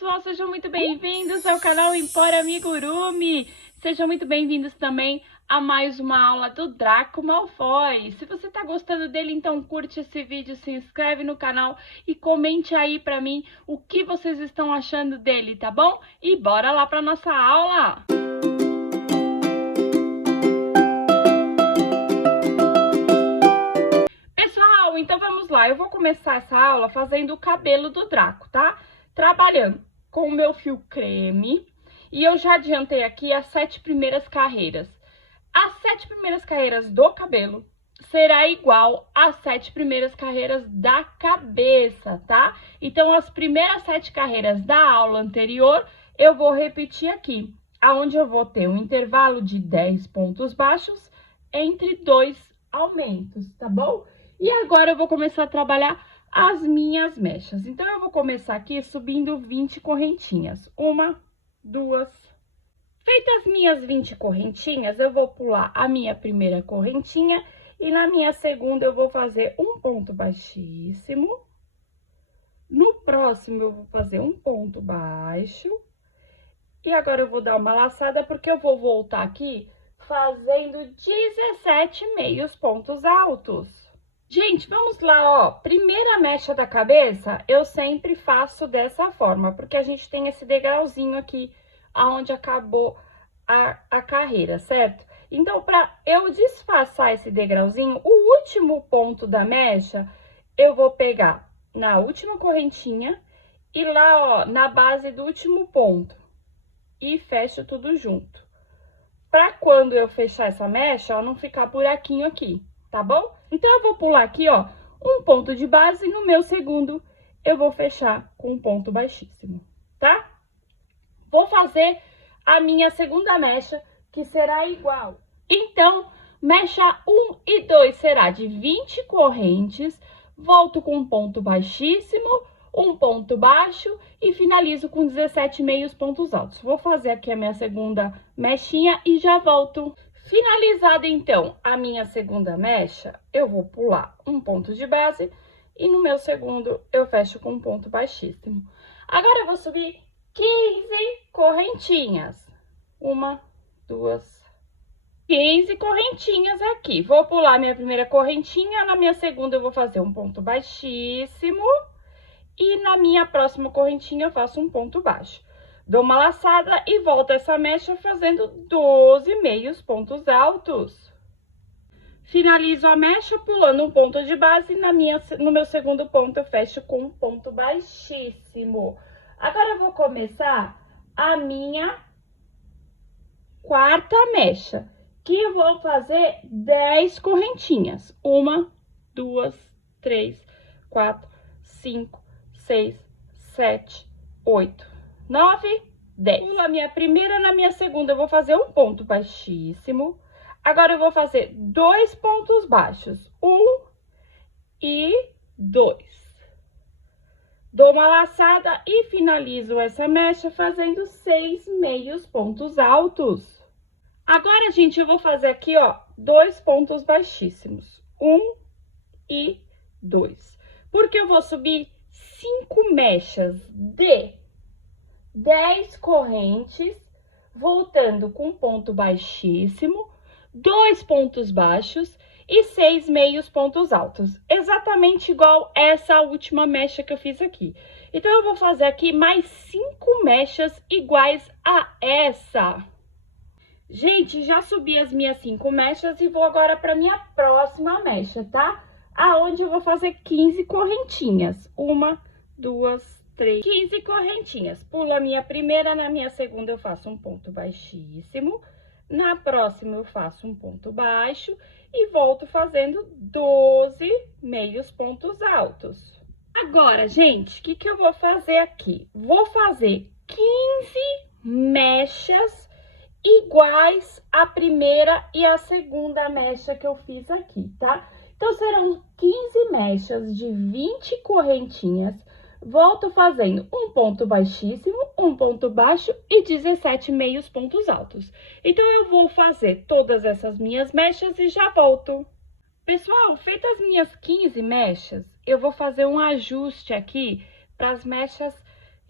pessoal, sejam muito bem-vindos ao canal Empório Amigurumi. Sejam muito bem-vindos também a mais uma aula do Draco Malfoy. Se você tá gostando dele, então curte esse vídeo, se inscreve no canal e comente aí pra mim o que vocês estão achando dele, tá bom? E bora lá pra nossa aula! Pessoal, então vamos lá. Eu vou começar essa aula fazendo o cabelo do Draco, tá? Trabalhando com o meu fio creme, e eu já adiantei aqui as 7 primeiras carreiras. As 7 primeiras carreiras do cabelo será igual às 7 primeiras carreiras da cabeça, tá? Então, as primeiras 7 carreiras da aula anterior, eu vou repetir aqui, aonde eu vou ter um intervalo de 10 pontos baixos entre 2 aumentos, tá bom? E agora eu vou começar a trabalhar as minhas mechas. Então, eu vou começar aqui subindo 20 correntinhas. 1, 2. Feitas as minhas 20 correntinhas, eu vou pular a minha primeira correntinha e na minha segunda eu vou fazer um ponto baixíssimo. No próximo, eu vou fazer um ponto baixo. E agora eu vou dar uma laçada porque eu vou voltar aqui fazendo 17 meios pontos altos. Gente, vamos lá, ó. Primeira mecha da cabeça, eu sempre faço dessa forma, porque a gente tem esse degrauzinho aqui, aonde acabou a carreira, certo? Então, para eu disfarçar esse degrauzinho, o último ponto da mecha, eu vou pegar na última correntinha e lá, ó, na base do último ponto. E fecho tudo junto. Para quando eu fechar essa mecha, ó, não ficar buraquinho aqui, tá bom? Então, eu vou pular aqui, ó, um ponto de base e no meu segundo eu vou fechar com um ponto baixíssimo, tá? Vou fazer a minha segunda mecha, que será igual. Então, mecha 1 e 2 será de 20 correntes, volto com um ponto baixíssimo, um ponto baixo e finalizo com 17 meios pontos altos. Vou fazer aqui a minha segunda mechinha e já volto. Finalizada, então, a minha segunda mecha, eu vou pular um ponto de base e no meu segundo eu fecho com um ponto baixíssimo. Agora, eu vou subir 15 correntinhas. 1, 2, 15 correntinhas aqui. Vou pular minha primeira correntinha, na minha segunda eu vou fazer um ponto baixíssimo e na minha próxima correntinha eu faço um ponto baixo. Dou uma laçada e volto essa mecha fazendo 12 meios pontos altos. Finalizo a mecha pulando um ponto de base e no meu segundo ponto eu fecho com um ponto baixíssimo. Agora, eu vou começar a minha quarta mecha, que eu vou fazer 10 correntinhas. 1, 2, 3, 4, 5, 6, 7, 8, 9, 10. Pulo a minha primeira, na minha segunda eu vou fazer um ponto baixíssimo. Agora, eu vou fazer 2 pontos baixos. 1 e 2. Dou uma laçada e finalizo essa mecha fazendo 6 meios pontos altos. Agora, gente, eu vou fazer aqui, ó, 2 pontos baixíssimos. 1 e 2. Porque eu vou subir 5 mechas de 10 correntes, voltando com ponto baixíssimo, 2 pontos baixos e 6 meios pontos altos, exatamente igual essa última mecha que eu fiz aqui. Então, eu vou fazer aqui mais 5 mechas iguais a essa. Gente, já subi as minhas 5 mechas e vou agora para minha próxima mecha, tá? Aonde eu vou fazer 15 correntinhas. 1, 2, 3, 15 correntinhas. Pulo a minha primeira, na minha segunda eu faço um ponto baixíssimo. Na próxima eu faço um ponto baixo e volto fazendo 12 meios pontos altos. Agora, gente, o que eu vou fazer aqui? Vou fazer 15 mechas iguais à primeira e à segunda mecha que eu fiz aqui, tá? Então, serão 15 mechas de 20 correntinhas. Volto fazendo um ponto baixíssimo, um ponto baixo e 17 meios pontos altos. Então, eu vou fazer todas essas minhas mechas e já volto. Pessoal, feitas as minhas 15 mechas, eu vou fazer um ajuste aqui para as mechas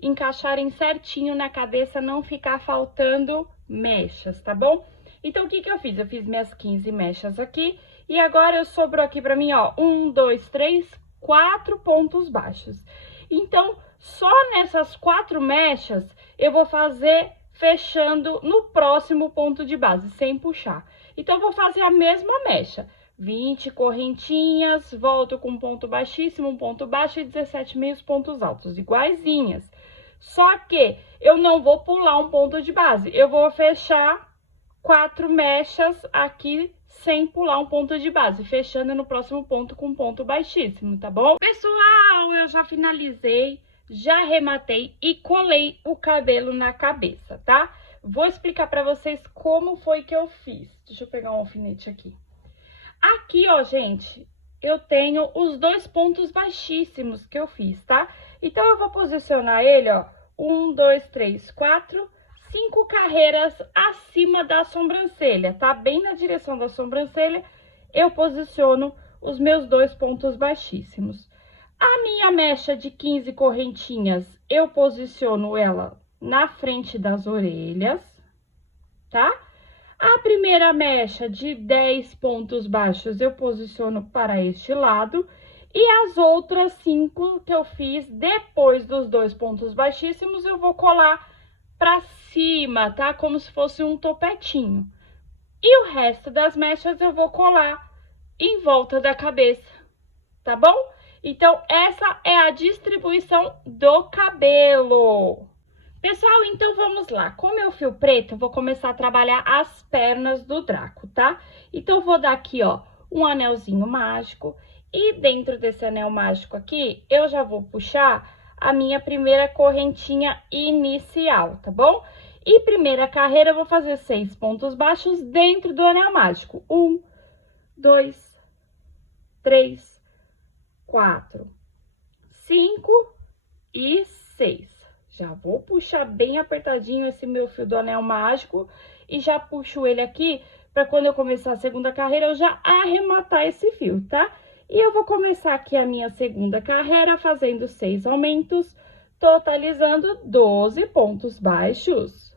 encaixarem certinho na cabeça, não ficar faltando mechas, tá bom? Então, o que que eu fiz? Eu fiz minhas 15 mechas aqui e agora sobrou aqui pra mim, ó, 1, 2, 3, 4 pontos baixos. Então, só nessas 4 mechas eu vou fazer fechando no próximo ponto de base, sem puxar. Então, eu vou fazer a mesma mecha. 20 correntinhas, volto com um ponto baixíssimo, um ponto baixo e 17 meios pontos altos, iguaizinhas. Só que eu não vou pular um ponto de base, eu vou fechar 4 mechas aqui sem pular um ponto de base, fechando no próximo ponto com um ponto baixíssimo, tá bom? Pessoal, eu já finalizei, já arrematei e colei o cabelo na cabeça, tá? Vou explicar pra vocês como foi que eu fiz. Deixa eu pegar um alfinete aqui. Aqui, ó, gente, eu tenho os 2 pontos baixíssimos que eu fiz, tá? Então, eu vou posicionar ele, ó, 1, 2, 3, 4, 5 carreiras acima da sobrancelha, tá? Bem na direção da sobrancelha, eu posiciono os meus 2 pontos baixíssimos. A minha mecha de 15 correntinhas, eu posiciono ela na frente das orelhas, tá? A primeira mecha de 10 pontos baixos eu posiciono para este lado e as outras 5 que eu fiz depois dos 2 pontos baixíssimos eu vou colar para cima, tá? Como se fosse um topetinho. E o resto das mechas eu vou colar em volta da cabeça, tá bom? Então, essa é a distribuição do cabelo. Pessoal, então vamos lá. Com meu fio preto, eu vou começar a trabalhar as pernas do Draco, tá? Então, eu vou dar aqui, ó, um anelzinho mágico. E dentro desse anel mágico aqui, eu já vou puxar a minha primeira correntinha inicial, tá bom? E primeira carreira, eu vou fazer 6 pontos baixos dentro do anel mágico. 1, 2, 3, 4, 5 e 6. Já vou puxar bem apertadinho esse meu fio do anel mágico e já puxo ele aqui para quando eu começar a segunda carreira eu já arrematar esse fio, tá? E eu vou começar aqui a minha segunda carreira fazendo 6 aumentos, totalizando 12 pontos baixos.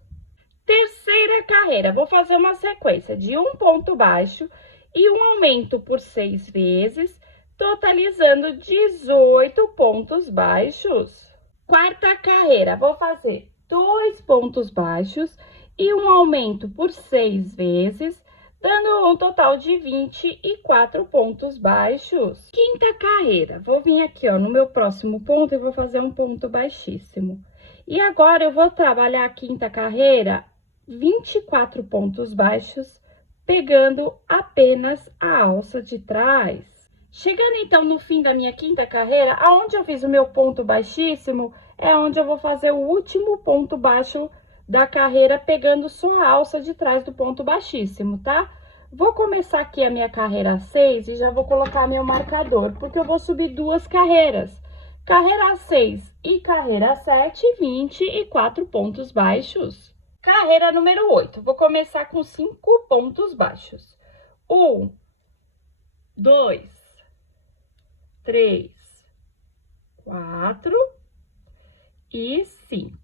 Terceira carreira, vou fazer uma sequência de um ponto baixo e um aumento por 6 vezes, totalizando 18 pontos baixos. Quarta carreira, vou fazer 2 pontos baixos e um aumento por 6 vezes, dando um total de 24 pontos baixos. Quinta carreira, vou vir aqui, ó, no meu próximo ponto e vou fazer um ponto baixíssimo. E agora, eu vou trabalhar a quinta carreira, 24 pontos baixos, pegando apenas a alça de trás. Chegando, então, no fim da minha quinta carreira, aonde eu fiz o meu ponto baixíssimo, é onde eu vou fazer o último ponto baixo da carreira, pegando só a alça de trás do ponto baixíssimo, tá? Vou começar aqui a minha carreira 6 e já vou colocar meu marcador, porque eu vou subir 2 carreiras. Carreira 6 e carreira 7, 24 pontos baixos. Carreira número 8, vou começar com 5 pontos baixos. 1, 2, 3, 4 e 5.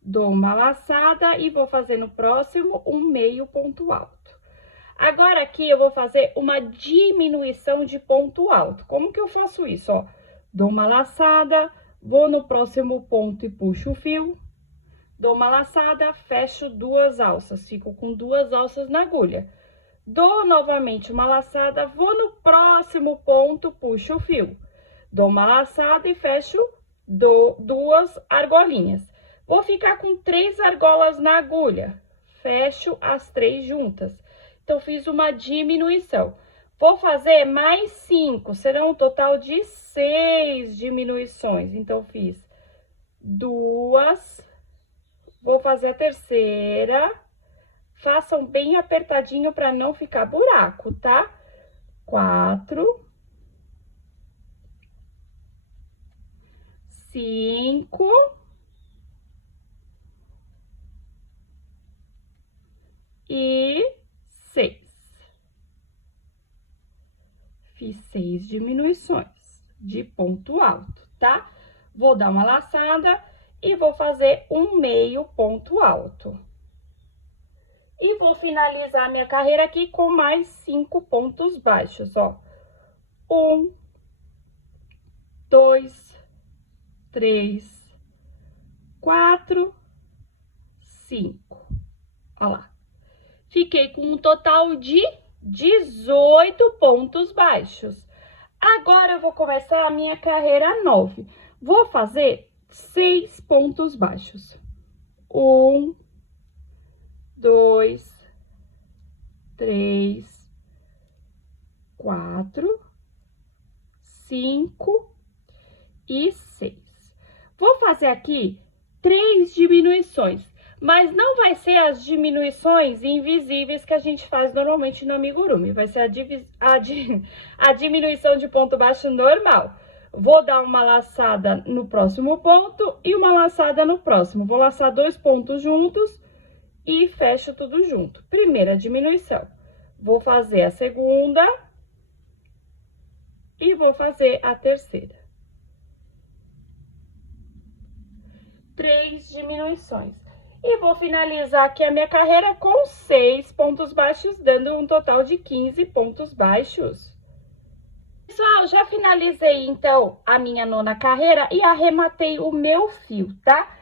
Dou uma laçada e vou fazer no próximo um meio ponto alto. Agora, aqui eu vou fazer uma diminuição de ponto alto. Como que eu faço isso, ó? Dou uma laçada, vou no próximo ponto e puxo o fio. Dou uma laçada, fecho 2 alças, fico com 2 alças na agulha. Dou novamente uma laçada, vou no próximo ponto, puxo o fio. Dou uma laçada e fecho 2 argolinhas. Vou ficar com 3 argolas na agulha. Fecho as 3 juntas. Então, fiz uma diminuição. Vou fazer mais 5, serão um total de 6 diminuições. Então, fiz 2, vou fazer a terceira. Façam bem apertadinho para não ficar buraco, tá? 4, 5 e 6. Fiz 6 diminuições de ponto alto, tá? Vou dar uma laçada e vou fazer um meio ponto alto. E vou finalizar minha carreira aqui com mais 5 pontos baixos, ó. 1, 2, 3, 4, 5. Olha lá. Fiquei com um total de 18 pontos baixos. Agora, eu vou começar a minha carreira 9. Vou fazer 6 pontos baixos. 1, 2, 3, 4, 5 e 6. Vou fazer aqui 3 diminuições, mas não vai ser as diminuições invisíveis que a gente faz normalmente no amigurumi. Vai ser a diminuição de ponto baixo normal. Vou dar uma laçada no próximo ponto e uma laçada no próximo. Vou laçar 2 pontos juntos e fecho tudo junto. Primeira diminuição. Vou fazer a segunda e vou fazer a terceira. 3 diminuições. E vou finalizar aqui a minha carreira com 6 pontos baixos, dando um total de 15 pontos baixos. Pessoal, já finalizei, então, a minha 9ª carreira e arrematei o meu fio, tá?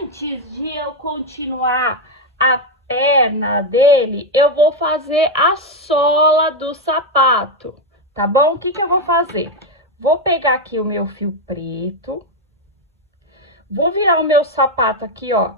Antes de eu continuar a perna dele, eu vou fazer a sola do sapato, tá bom? O que que eu vou fazer? Vou pegar aqui o meu fio preto, vou virar o meu sapato aqui, ó,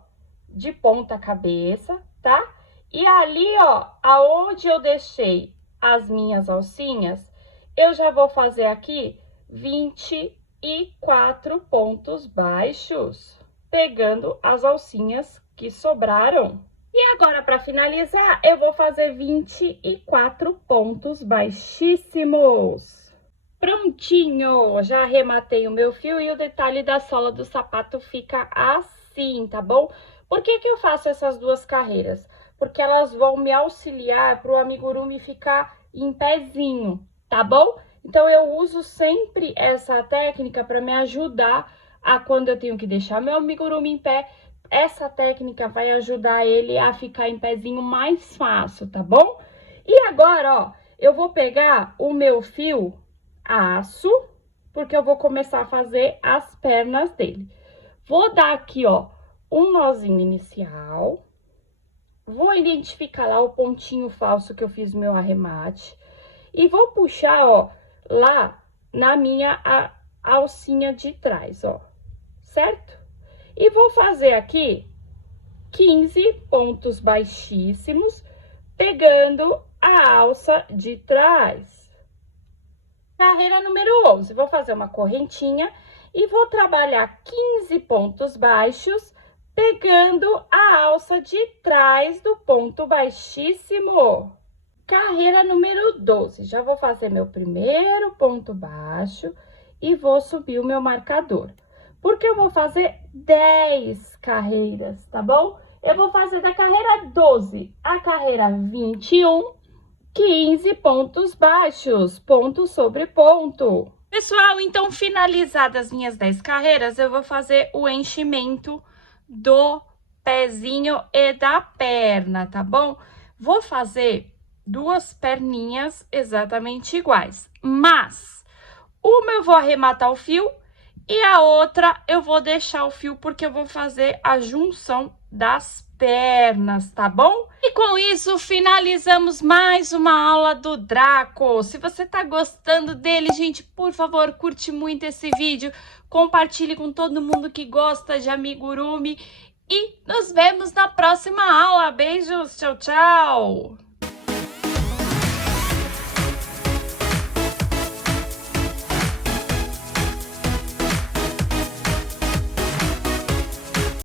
de ponta cabeça, tá? E ali, ó, aonde eu deixei as minhas alcinhas, eu já vou fazer aqui 24 pontos baixos, pegando as alcinhas que sobraram. E agora, para finalizar, eu vou fazer 24 pontos baixíssimos. Prontinho! Já arrematei o meu fio e o detalhe da sola do sapato fica assim, tá bom? Por que que eu faço essas 2 carreiras? Porque elas vão me auxiliar para o amigurumi ficar em pezinho, tá bom? Então, eu uso sempre essa técnica para me ajudar a quando eu tenho que deixar meu amigurumi em pé. Essa técnica vai ajudar ele a ficar em pezinho mais fácil, tá bom? E agora, ó, eu vou pegar o meu fio aço, porque eu vou começar a fazer as pernas dele. Vou dar aqui, ó, um nozinho inicial. Vou identificar lá o pontinho falso que eu fiz no meu arremate. E vou puxar, ó, lá na minha alcinha de trás, ó, certo? E vou fazer aqui 15 pontos baixíssimos, pegando a alça de trás. Carreira número 11, vou fazer uma correntinha e vou trabalhar 15 pontos baixos, pegando a alça de trás do ponto baixíssimo. Carreira número 12, já vou fazer meu primeiro ponto baixo e vou subir o meu marcador. Porque eu vou fazer 10 carreiras, tá bom? Eu vou fazer da carreira 12 a carreira 21, 15 pontos baixos, ponto sobre ponto. Pessoal, então, finalizadas as minhas 10 carreiras, eu vou fazer o enchimento do pezinho e da perna, tá bom? Vou fazer 2 perninhas exatamente iguais, mas uma eu vou arrematar o fio e a outra eu vou deixar o fio porque eu vou fazer a junção das pernas, tá bom? E com isso, finalizamos mais uma aula do Draco. Se você tá gostando dele, gente, por favor, curte muito esse vídeo, compartilhe com todo mundo que gosta de amigurumi e nos vemos na próxima aula. Beijos, tchau, tchau!